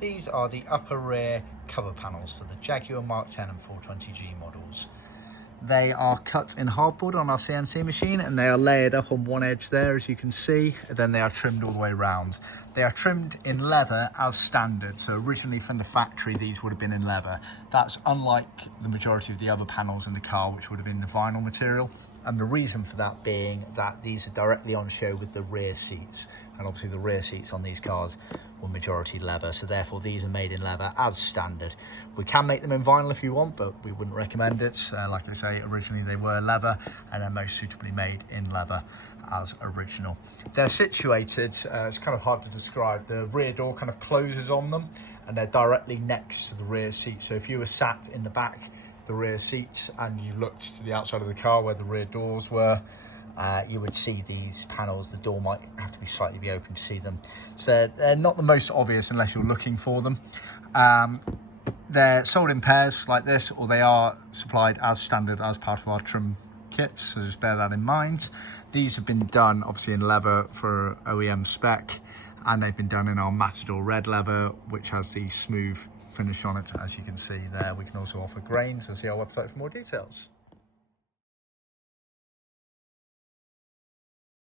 These are the upper rear cover panels for the Jaguar Mark 10 and 420G models. They are cut in hardboard on our CNC machine, and they are layered up on one edge there, as you can see. Then they are trimmed all the way around. They are trimmed in leather as standard. So originally from the factory, these would have been in leather. That's unlike the majority of the other panels in the car, which would have been the vinyl material. And the reason for that being that these are directly on show with the rear seats. And obviously the rear seats on these cars were majority leather, so therefore these are made in leather as standard. We can make them in vinyl if you want, but we wouldn't recommend it. Like I say, originally they were leather, and they're most suitably made in leather as original. They're situated, it's kind of hard to describe. The rear door kind of closes on them, and they're directly next to the rear seat. So if you were sat in the back, the rear seats, and you looked to the outside of the car where the rear doors were, you would see these panels. The door might have to be slightly open to see them. So they're not the most obvious unless you're looking for them. They're sold in pairs like this, or they are supplied as standard as part of our trim kits, so just bear that in mind. These have been done obviously in leather for OEM spec, and they've been done in our Matador red leather, which has the smooth finish on it, as you can see there. We can also offer grain, so see our website for more details.